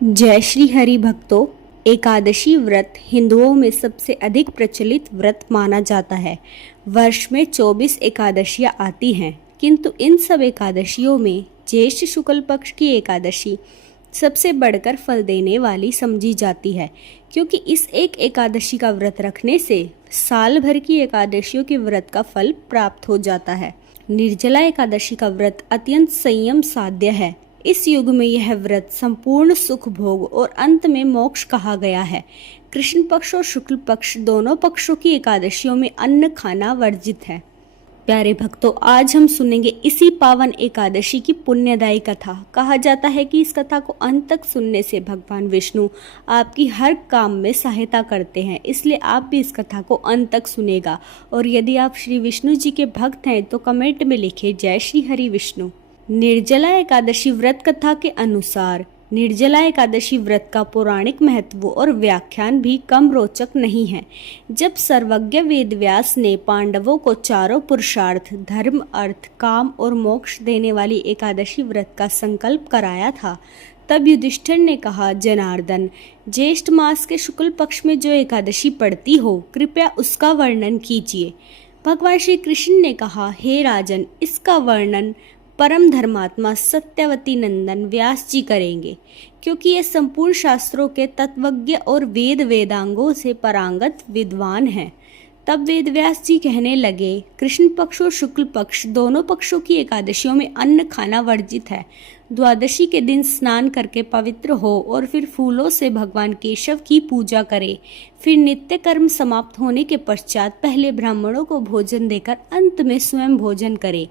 जय श्री हरि भक्तों। एकादशी व्रत हिंदुओं में सबसे अधिक प्रचलित व्रत माना जाता है। वर्ष में 24 एकादशियां आती हैं, किंतु इन सब एकादशियों में ज्येष्ठ शुक्ल पक्ष की एकादशी सबसे बढ़कर फल देने वाली समझी जाती है, क्योंकि इस एक एकादशी का व्रत रखने से साल भर की एकादशियों के व्रत का फल प्राप्त हो जाता है। निर्जला एकादशी का व्रत अत्यंत संयम साध्य है। इस युग में यह व्रत संपूर्ण सुख भोग और अंत में मोक्ष कहा गया है। कृष्ण पक्ष और शुक्ल पक्ष दोनों पक्षों की एकादशियों में अन्न खाना वर्जित है। प्यारे भक्तों, आज हम सुनेंगे इसी पावन एकादशी की पुण्यदायी कथा। कहा जाता है कि इस कथा को अंत तक सुनने से भगवान विष्णु आपकी हर काम में सहायता करते हैं, इसलिए आप भी इस कथा को अंत तक सुनेगा। और यदि आप श्री विष्णु जी के भक्त हैं तो कमेंट में लिखे जय श्री हरि विष्णु। निर्जला एकादशी व्रत कथा के अनुसार निर्जला एकादशी व्रत का पौराणिक महत्व और व्याख्यान भी कम रोचक नहीं है। जब सर्वज्ञ वेदव्यास ने पांडवों को चारों पुरुषार्थ धर्म, अर्थ, काम और मोक्ष देने वाली एकादशी व्रत का संकल्प कराया था, तब युधिष्ठिर ने कहा, जनार्दन, ज्येष्ठ मास के शुक्ल पक्ष में जो एकादशी पड़ती हो, कृपया उसका वर्णन कीजिए। भगवान श्री कृष्ण ने कहा, हे राजन, इसका वर्णन परम धर्मात्मा सत्यवती नंदन व्यास जी करेंगे, क्योंकि ये संपूर्ण शास्त्रों के तत्वज्ञ और वेदांगों से पारंगत विद्वान हैं। तब वेदव्यास जी कहने लगे, कृष्ण पक्ष और शुक्ल पक्ष दोनों पक्षों की एकादशियों में अन्न खाना वर्जित है। द्वादशी के दिन स्नान करके पवित्र हो और फिर फूलों से भगवान केशव की पूजा करे। फिर नित्य कर्म समाप्त होने के पश्चात पहले ब्राह्मणों को भोजन देकर अंत में स्वयं भोजन करे।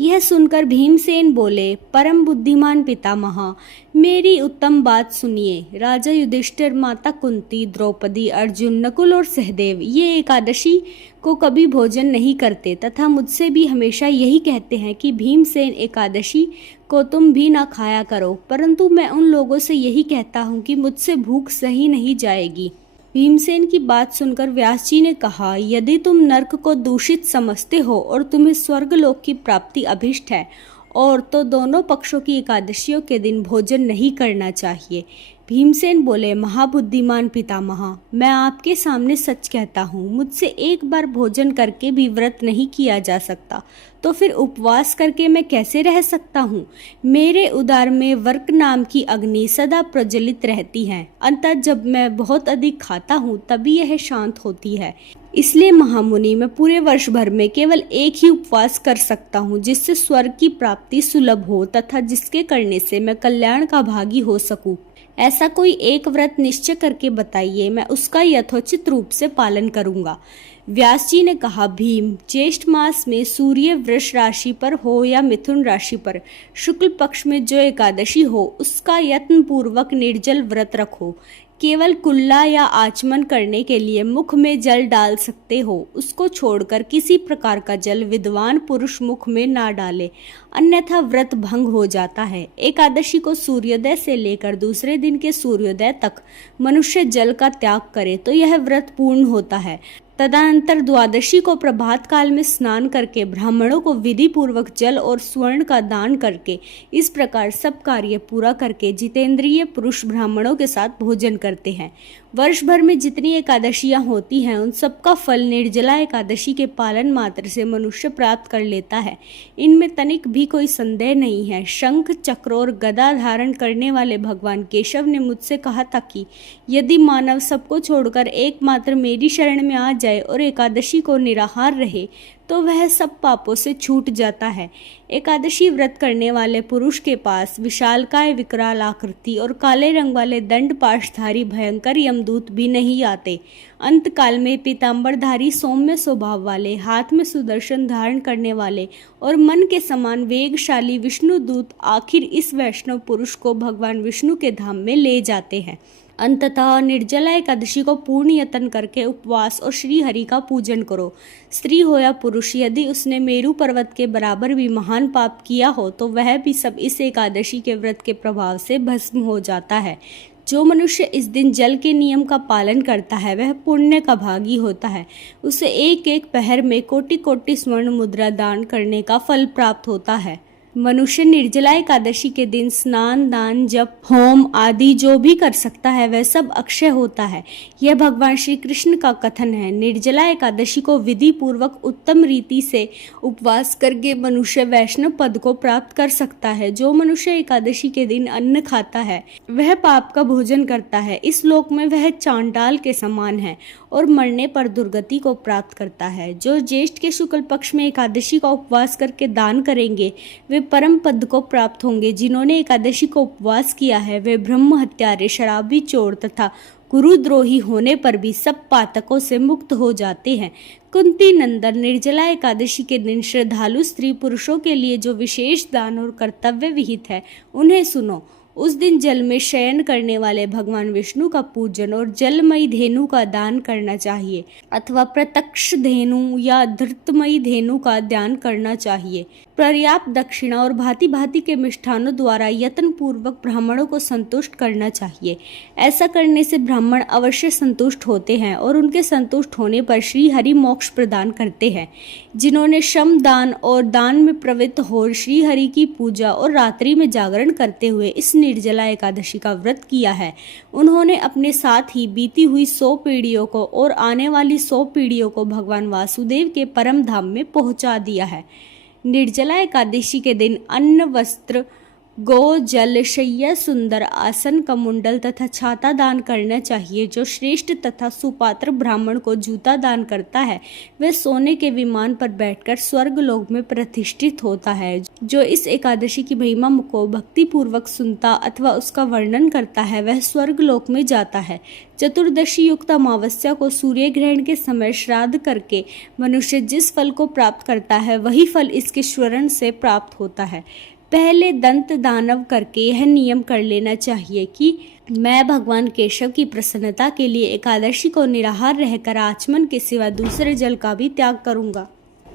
यह सुनकर भीमसेन बोले, परम बुद्धिमान पितामह, मेरी उत्तम बात सुनिए। राजा युधिष्ठिर, माता कुंती, द्रौपदी, अर्जुन, नकुल और सहदेव ये एकादशी को कभी भोजन नहीं करते तथा मुझसे भी हमेशा यही कहते हैं कि भीमसेन एकादशी को तुम भी ना खाया करो, परंतु मैं उन लोगों से यही कहता हूँ कि मुझसे भूख सही नहीं जाएगी। भीमसेन की बात सुनकर व्यास जी ने कहा, यदि तुम नरक को दूषित समझते हो और तुम्हें स्वर्गलोक की प्राप्ति अभिष्ट है और तो दोनों पक्षों की एकादशियों के दिन भोजन नहीं करना चाहिए। भीमसेन बोले, महाबुद्धिमान पितामह, मैं आपके सामने सच कहता हूँ, मुझसे एक बार भोजन करके भी व्रत नहीं किया जा सकता, तो फिर उपवास करके मैं कैसे रह सकता हूँ। मेरे उदर में वर्क नाम की अग्नि सदा प्रज्वलित रहती है, अतः जब मैं बहुत अधिक खाता हूँ तभी यह शांत होती है। इसलिए महामुनि, मैं पूरे वर्ष भर में केवल एक ही उपवास कर सकता हूँ, जिससे स्वर्ग की प्राप्ति सुलभ हो तथा जिसके करने से मैं कल्याण का भागी हो सकूं। ऐसा कोई एक व्रत निश्चय करके बताइए, मैं उसका यथोचित रूप से पालन करूंगा। व्यास जी ने कहा, भीम, ज्येष्ठ मास में सूर्य वृष राशि पर हो या मिथुन राशि पर शुक्ल पक्ष में जो एकादशी हो, उसका यत्न पूर्वक निर्जल व्रत रखो। केवल कुल्ला या आचमन करने के लिए मुख में जल डाल सकते हो, उसको छोड़कर किसी प्रकार का जल विद्वान पुरुष मुख में ना डाले, अन्यथा व्रत भंग हो जाता है। एकादशी को सूर्योदय से लेकर दूसरे दिन के सूर्योदय तक मनुष्य जल का त्याग करे तो यह व्रत पूर्ण होता है। तदनंतर द्वादशी को प्रभात काल में स्नान करके ब्राह्मणों को विधि पूर्वक जल और स्वर्ण का दान करके इस प्रकार सब कार्य पूरा करके जितेंद्रिय पुरुष ब्राह्मणों के साथ भोजन करते हैं। वर्ष भर में जितनी एकादशियां होती हैं उन सबका फल निर्जला एकादशी के पालन मात्र से मनुष्य प्राप्त कर लेता है। इनमें तनिक भी कोई संदेह नहीं है। शंख, चक्र और गदा धारण करने वाले भगवान केशव ने मुझसे कहा था कि यदि मानव सबको छोड़कर एकमात्र मेरी शरण में आ जाए और एकादशी को निराहार रहे तो वह सब पापों से छूट जाता है। एकादशी व्रत करने वाले पुरुष के पास विशालकाय विकराल आकृति और काले रंग वाले दंड पाशधारी भयंकर यमदूत भी नहीं आते। अंत काल में पीतांबरधारी सौम्य स्वभाव वाले, हाथ में सुदर्शन धारण करने वाले और मन के समान वेगशाली विष्णु दूत आखिर इस वैष्णव पुरुष को भगवान विष्णु के धाम में ले जाते हैं। अंततः निर्जला एकादशी को पूर्ण यत्न करके उपवास और श्री हरि का पूजन करो। स्त्री हो या पुरुष, यदि उसने मेरु पर्वत के बराबर भी महान पाप किया हो तो वह भी सब इस एकादशी के व्रत के प्रभाव से भस्म हो जाता है। जो मनुष्य इस दिन जल के नियम का पालन करता है वह पुण्य का भागी होता है। उसे एक एक पहर में कोटि कोटि स्वर्ण मुद्रा दान करने का फल प्राप्त होता है। मनुष्य निर्जला एकादशी के दिन स्नान, दान, जप, होम आदि जो भी कर सकता है वह सब अक्षय होता है। यह भगवान श्री कृष्ण का कथन है। निर्जला एकादशी को विधि पूर्वक उत्तम रीति से उपवास करके मनुष्य वैष्णव पद को प्राप्त कर सकता है। जो मनुष्य एकादशी के दिन अन्न खाता है वह पाप का भोजन करता है। इस लोक में वह चांडाल के समान है और मरने पर दुर्गति को प्राप्त करता है। जो ज्येष्ठ के शुक्ल पक्ष में एकादशी का उपवास करके दान करेंगे वे परम पद को प्राप्त होंगे। जिन्होंने एकादशी को उपवास किया है वे ब्रह्म हत्यारे, शराबी, चोर तथा गुरुद्रोही होने पर भी सब पातकों से मुक्त हो जाते हैं। कुंती नंदन, निर्जला एकादशी के दिन श्रद्धालु स्त्री पुरुषों के लिए जो विशेष दान और कर्तव्य विहित है उन्हें सुनो। उस दिन जल में शयन करने वाले भगवान विष्णु का पूजन और जलमयी धेनु का दान करना चाहिए अथवा प्रत्यक्ष धेनु या धृतमयी धेनु का ध्यान करना चाहिए। पर्याप्त दक्षिणा और भांति भांति के मिष्ठानों द्वारा यत्न पूर्वक ब्राह्मणों को संतुष्ट करना चाहिए। ऐसा करने से ब्राह्मण अवश्य संतुष्ट होते हैं और उनके संतुष्ट होने पर श्री हरि मोक्ष प्रदान करते हैं। जिन्होंने श्रम दान और दान में प्रवृत्त हो श्री हरि की पूजा और रात्रि में जागरण करते हुए इस निर्जला एकादशी का व्रत किया है उन्होंने अपने साथ ही बीती हुई 100 पीढ़ियों को और आने वाली 100 पीढ़ियों को भगवान वासुदेव के परम धाम में पहुंचा दिया है। निर्जला एकादशी के दिन अन्न, वस्त्र, गो, जल, शय्या, सुंदर आसन, कमुंडल तथा छाता दान करना चाहिए। जो श्रेष्ठ तथा सुपात्र ब्राह्मण को जूता दान करता है वह सोने के विमान पर बैठकर स्वर्ग लोक में प्रतिष्ठित होता है। जो इस एकादशी की महिमा को भक्ति पूर्वक सुनता अथवा उसका वर्णन करता है वह स्वर्ग लोक में जाता है। चतुर्दशी युक्त अमावस्या को सूर्य ग्रहण के समय श्राद्ध करके मनुष्य जिस फल को प्राप्त करता है वही फल इसके स्वर्ण से प्राप्त होता है। पहले दंत दानव करके यह नियम कर लेना चाहिए कि मैं भगवान केशव की प्रसन्नता के लिए एकादशी को निराहार रहकर आचमन के सिवा दूसरे जल का भी त्याग करूंगा।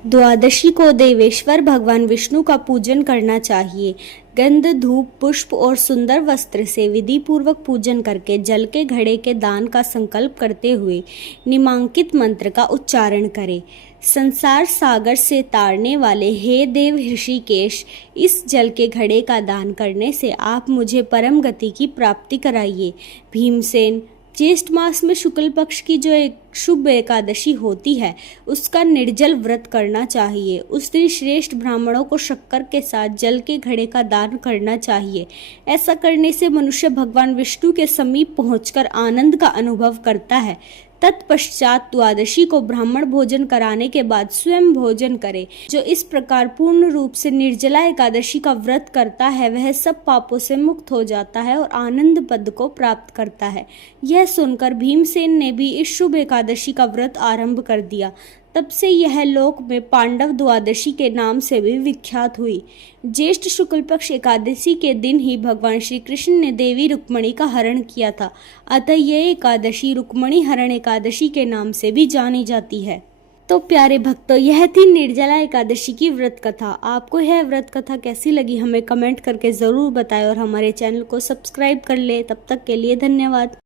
द्वादशी को देवेश्वर भगवान विष्णु का पूजन करना चाहिए। गंध, धूप, पुष्प और सुंदर वस्त्र से विधि पूर्वक पूजन करके जल के घड़े के दान का संकल्प करते हुए निम्नांकित मंत्र का उच्चारण करें। संसार सागर से तारने वाले हे देव ऋषिकेश, इस जल के घड़े का दान करने से आप मुझे परम गति की प्राप्ति कराइए। भीमसेन, ज्येष्ठ मास में शुक्ल पक्ष की जो एक शुभ एकादशी होती है उसका निर्जल व्रत करना चाहिए। उस दिन श्रेष्ठ ब्राह्मणों को शक्कर के साथ जल के घड़े का दान करना चाहिए। ऐसा करने से मनुष्य भगवान विष्णु के समीप पहुंचकर आनंद का अनुभव करता है। तत्पश्चात द्वादशी को ब्राह्मण भोजन कराने के बाद स्वयं भोजन करे। जो इस प्रकार पूर्ण रूप से निर्जला एकादशी का व्रत करता है वह सब पापों से मुक्त हो जाता है और आनंद पद को प्राप्त करता है। यह सुनकर भीमसेन ने भी इस शुभ एकादशी का व्रत आरंभ कर दिया। तब से यह लोक में पांडव द्वादशी के नाम से भी विख्यात हुई। ज्येष्ठ शुक्ल पक्ष एकादशी के दिन ही भगवान श्री कृष्ण ने देवी रुक्मणी का हरण किया था। अतः यह एकादशी रुक्मणी हरण एकादशी के नाम से भी जानी जाती है। तो प्यारे भक्तों, यह थी निर्जला एकादशी की व्रत कथा। आपको यह व्रत कथा कैसी लगी हमें कमेंट करके ज़रूर बताएं और हमारे चैनल को सब्सक्राइब कर ले। तब तक के लिए धन्यवाद।